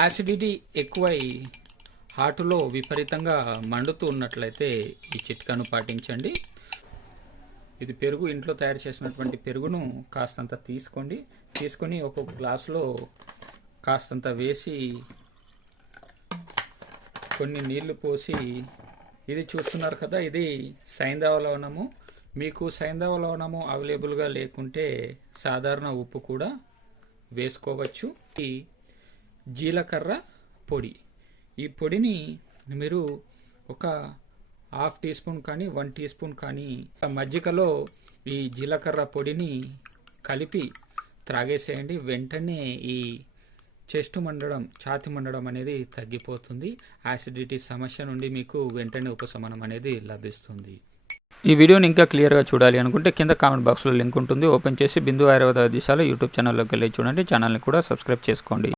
Acidity ఎక్కువై హార్టులో విపరీతంగా మండుతూ ఉన్నట్లయితే ఈ చిట్కాను పాటించండి. ఇది పెరుగు, ఇంట్లో తయారు చేసినటువంటి పెరుగును కాస్తంత తీసుకొని ఒక గ్లాసులో కాస్తంత వేసి కొన్ని నీళ్లు పోసి, ఇది చూస్తున్నారు కదా, ఇది సైంధవ లవణము. మీకు సైంధవ లవణము అవైలబుల్గా లేకుంటే సాధారణ ఉప్పు కూడా వేసుకోవచ్చు. ఈ జీలకర్ర పొడి, ఈ పొడిని మీరు ఒక హాఫ్ టీ స్పూన్ కానీ 1 టీ స్పూన్ కానీ మజ్జిగలో ఈ జీలకర్ర పొడిని కలిపి త్రాగేసేయండి. వెంటనే ఈ చెస్ట్ మండడం, ఛాతి మండడం అనేది తగ్గిపోతుంది. యాసిడిటీ సమస్య నుండి మీకు వెంటనే ఉపశమనం అనేది లభిస్తుంది. ఈ వీడియోని ఇంకా క్లియర్గా చూడాలి అనుకుంటే కింద కామెంట్ బాక్స్లో లింక్ ఉంటుంది, ఓపెన్ చేసి బిందు ఆయుర్వేద వైద్యశాల యూట్యూబ్ ఛానల్లోకి వెళ్ళి చూడండి. ఛానల్ని కూడా సబ్స్క్రైబ్ చేసుకోండి.